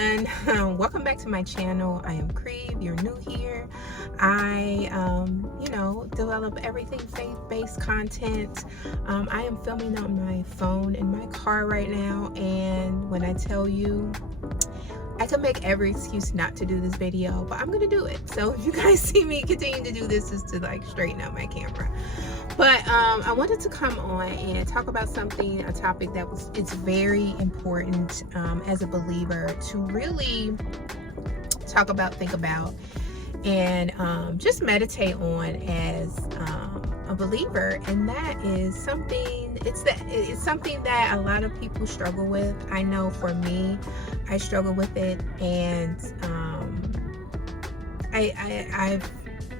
everyone. Welcome back to my channel. I am Creve. You're new here. I develop everything faith-based content. I am filming on my phone in my car right now, and when I tell you, I could make every excuse not to do this video, but I'm gonna do it. So if you guys see me continue to do this, is to like straighten out my camera. But I wanted to come on and talk about a topic that it's very important as a believer to really talk about, think about, and just meditate on as a believer. And that is it's something that a lot of people struggle with. I know for me, I struggle with it, and I've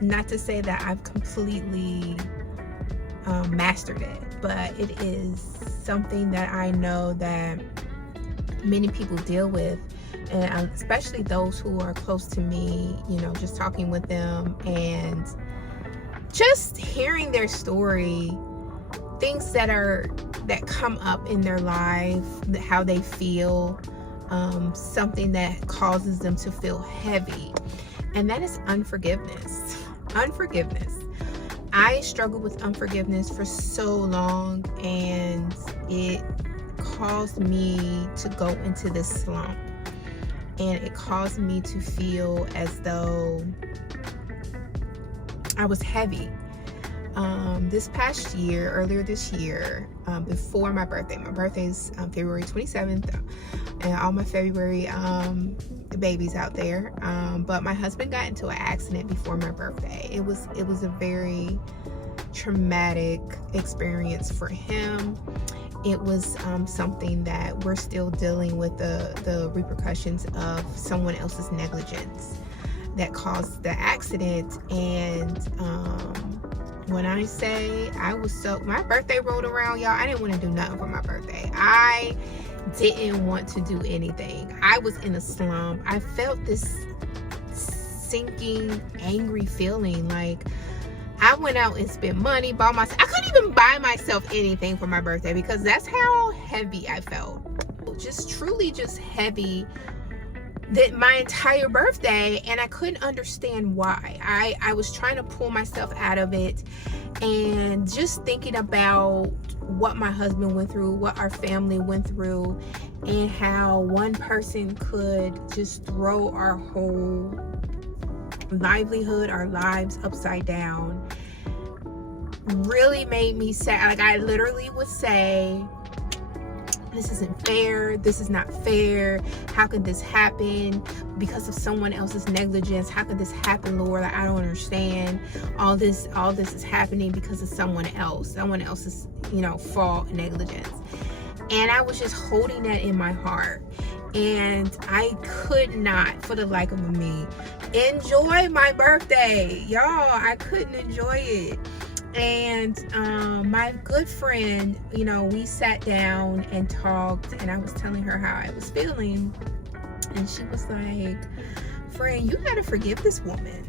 not to say that I've completely mastered it, but it is something that I know that many people deal with, and especially those who are close to me, just talking with them and just hearing their story, things that come up in their life, how they feel, something that causes them to feel heavy, and that is unforgiveness. I struggled with unforgiveness for so long, and it caused me to go into this slump, and it caused me to feel as though I was heavy. Earlier this year, before my birthday's February 27th, and all my February babies out there, but my husband got into an accident before my birthday. It was a very traumatic experience for him. It was something that we're still dealing with the repercussions of someone else's negligence that caused the accident. And when I say my birthday rolled around, y'all, I didn't want to do nothing for my birthday. I didn't want to do anything. I was in a slump. I felt this sinking, angry feeling. Like, I went out and spent money, I couldn't even buy myself anything for my birthday because that's how heavy I felt. Truly heavy that my entire birthday, and I couldn't understand why. I was trying to pull myself out of it, and just thinking about what my husband went through, what our family went through, and how one person could just throw our whole livelihood, our lives upside down, really made me sad. Like, I literally would say, this isn't fair. This is not fair. How could this happen because of someone else's negligence? How could this happen, Lord? I don't understand. All this is happening because of someone else's, fault and negligence. And I was just holding that in my heart. And I could not, for the life of me, enjoy my birthday. Y'all, I couldn't enjoy it. And my good friend, we sat down and talked, and I was telling her how I was feeling, and she was like, friend, you gotta forgive this woman.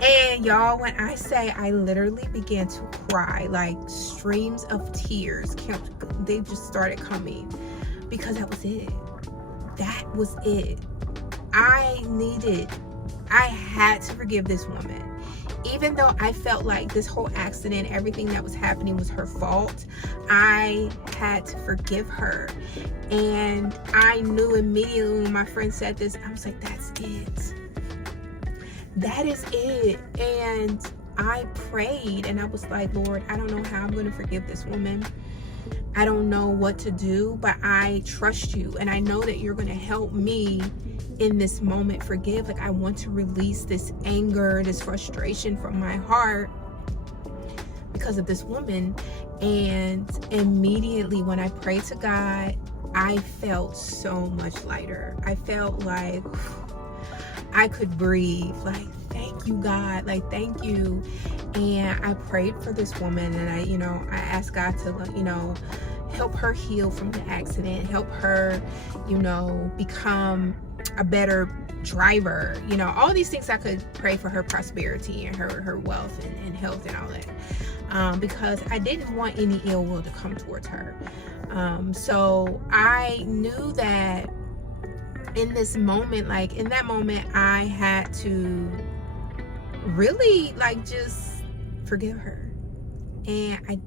And y'all, when I say, I literally began to cry, like streams of tears, they just started coming, because that was it. I had to forgive this woman. Even though I felt like this whole accident, everything that was happening was her fault, I had to forgive her. And I knew immediately when my friend said this, I was like, that's it. That is it. And I prayed, and I was like, Lord, I don't know how I'm going to forgive this woman. I don't know what to do, but I trust you, and I know that you're going to help me in this moment forgive. Like, I want to release this anger, this frustration from my heart because of this woman. And immediately when I prayed to God, I felt so much lighter. I felt like I could breathe. Like, thank you, God. Like, thank you. And I prayed for this woman, and I asked God to, help her heal from the accident, help her, become a better driver, all these things. I could pray for her prosperity and her wealth and health and all that. because I didn't want any ill will to come towards her. So I knew that in this moment, like in that moment, I had to really like just forgive her. And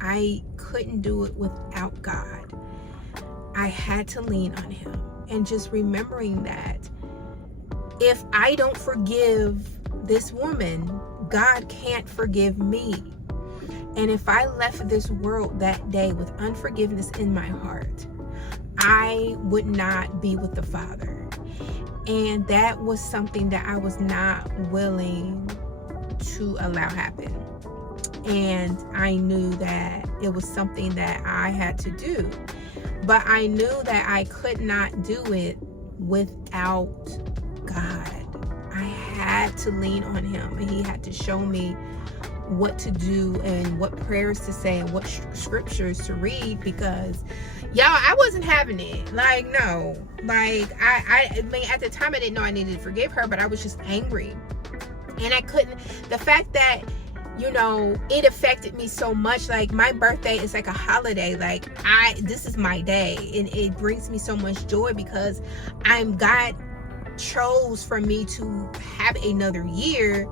I couldn't do it without God. I had to lean on him, and just remembering that if I don't forgive this woman, God can't forgive me. And if I left this world that day with unforgiveness in my heart, I would not be with the Father. And that was something that I was not willing to allow happen. And I knew that it was something that I had to do. But I knew that I could not do it without God. I had to lean on him, and he had to show me what to do and what prayers to say and what scriptures to read, because y'all, I wasn't having it. Like, no. Like, I mean, at the time I didn't know I needed to forgive her, but I was just angry. And I couldn't, the fact that, you know, it affected me so much. Like, my birthday is like a holiday. Like, this is my day, and it brings me so much joy because God chose for me to have another year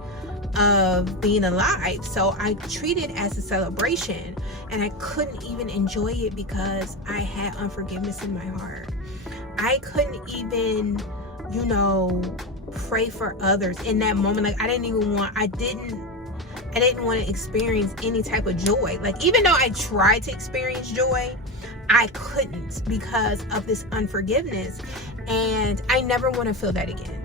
of being alive. So I treat it as a celebration, and I couldn't even enjoy it because I had unforgiveness in my heart. I couldn't even, you know, pray for others in that moment. Like, I didn't want to experience any type of joy. Like, even though I tried to experience joy, I couldn't because of this unforgiveness. And I never want to feel that again.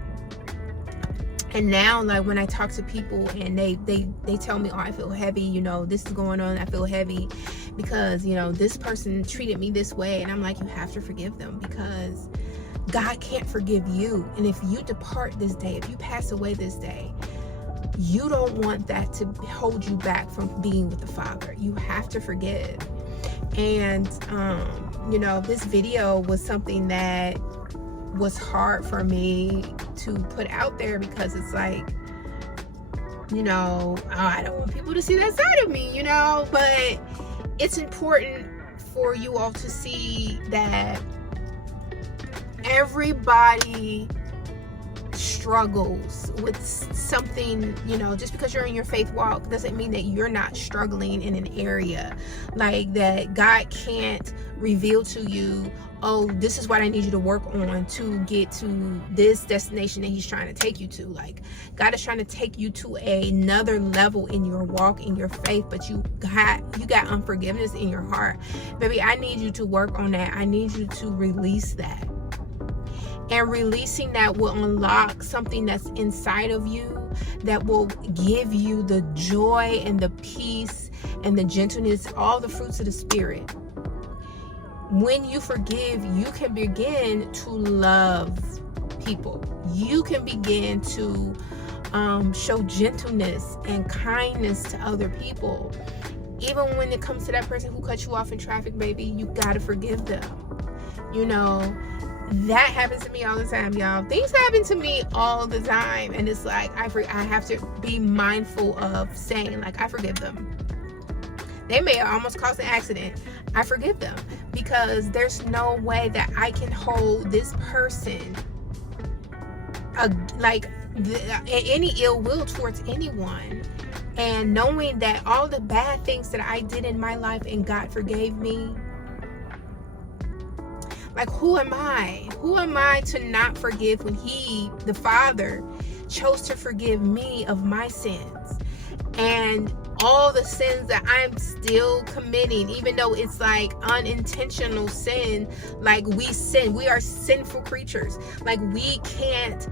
And now, like, when I talk to people and they tell me, oh, I feel heavy, you know, this is going on, I feel heavy because, you know, this person treated me this way. And I'm like, you have to forgive them, because God can't forgive you. And if you depart this day, if you pass away this day, you don't want that to hold you back from being with the Father. You have to forgive. And, you know, this video was something that was hard for me to put out there, because it's like, you know, I don't want people to see that side of me, you know, but it's important for you all to see that everybody struggles with something. You know, just because you're in your faith walk doesn't mean that you're not struggling in an area like that. God can't reveal to you, oh, this is what I need you to work on to get to this destination that he's trying to take you to. Like, God is trying to take you to another level in your walk, in your faith, but you got unforgiveness in your heart. Baby, I need you to work on that. I need you to release that. And releasing that will unlock something that's inside of you that will give you the joy and the peace and the gentleness, all the fruits of the Spirit. When you forgive, you can begin to love people. You can begin to show gentleness and kindness to other people. Even when it comes to that person who cut you off in traffic, baby, you gotta forgive them. You know, that happens to me all the time, y'all. Things happen to me all the time, and it's like I have to be mindful of saying, like, I forgive them. They may have almost caused an accident. I forgive them, because there's no way that I can hold this person any ill will towards anyone. And knowing that all the bad things that I did in my life and God forgave me, like, who am I? Who am I to not forgive when he, the Father, chose to forgive me of my sins and all the sins that I'm still committing, even though it's like unintentional sin. Like, we sin. We are sinful creatures. Like, we can't,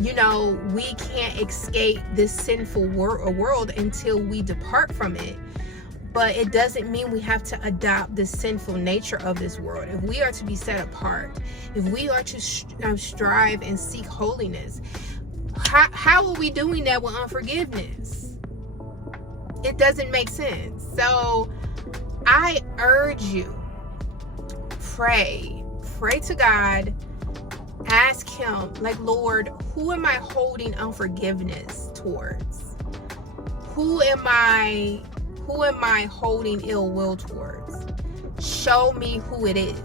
you know, we can't escape this sinful world until we depart from it. But it doesn't mean we have to adopt the sinful nature of this world. If we are to be set apart, if we are to strive and seek holiness, how are we doing that with unforgiveness? It doesn't make sense. So I urge you, pray to God, ask him, like, Lord, who am I holding unforgiveness towards? who am I holding ill will towards? Show me who it is.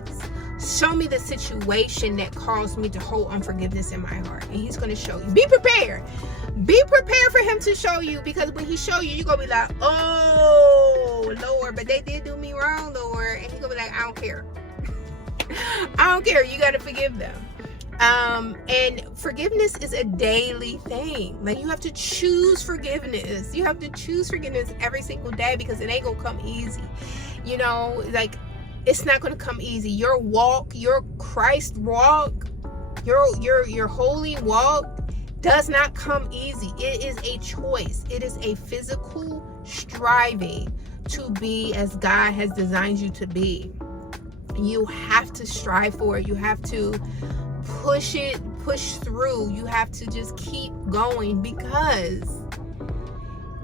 Show me the situation that caused me to hold unforgiveness in my heart. And he's going to show you. Be prepared. Be prepared for him to show you, because when he show you, you're going to be like, oh, Lord, but they did do me wrong, Lord. And he's going to be like, I don't care. I don't care. You got to forgive them. And forgiveness is a daily thing. Like, you have to choose forgiveness. You have to choose forgiveness every single day, because it ain't going to come easy. You know, like, it's not going to come easy. Your walk, your Christ walk, your holy walk does not come easy. It is a choice. It is a physical striving to be as God has designed you to be. You have to strive for it. You have to push through. You have to just keep going, because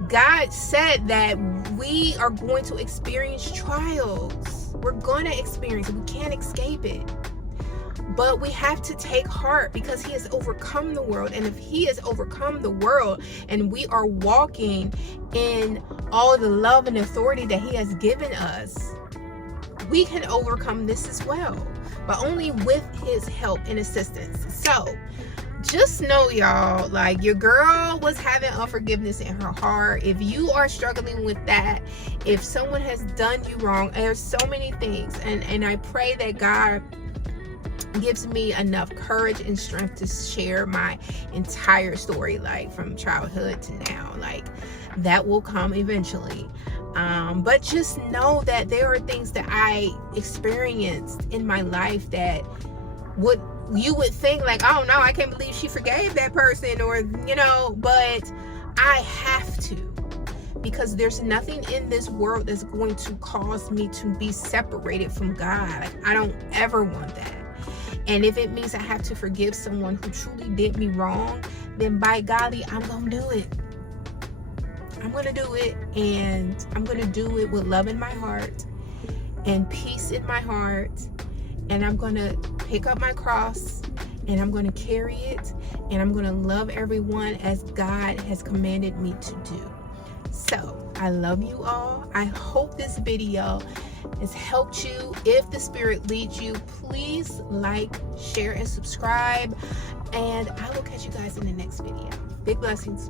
God said that we are going to experience trials. We're going to experience it. We can't escape it. But we have to take heart, because he has overcome the world. And if he has overcome the world and we are walking in all the love and authority that he has given us, we can overcome this as well, but only with his help and assistance. So just know, y'all, like, your girl was having unforgiveness in her heart. If you are struggling with that, if someone has done you wrong, there's so many things. And I pray that God gives me enough courage and strength to share my entire story, like from childhood to now. Like, that will come eventually. But just know that there are things that I experienced in my life that you would think, like, oh no, I can't believe she forgave that person, or, you know, but I have to, because there's nothing in this world that's going to cause me to be separated from God. Like, I don't ever want that. And if it means I have to forgive someone who truly did me wrong, then by golly, I'm gonna do it. I'm gonna do it, and I'm gonna do it with love in my heart and peace in my heart. And I'm gonna pick up my cross, and I'm gonna carry it, and I'm gonna love everyone as God has commanded me to do. So I love you all. I hope this video has helped you. If the Spirit leads you, please like, share, and subscribe. And I will catch you guys in the next video. Big blessings.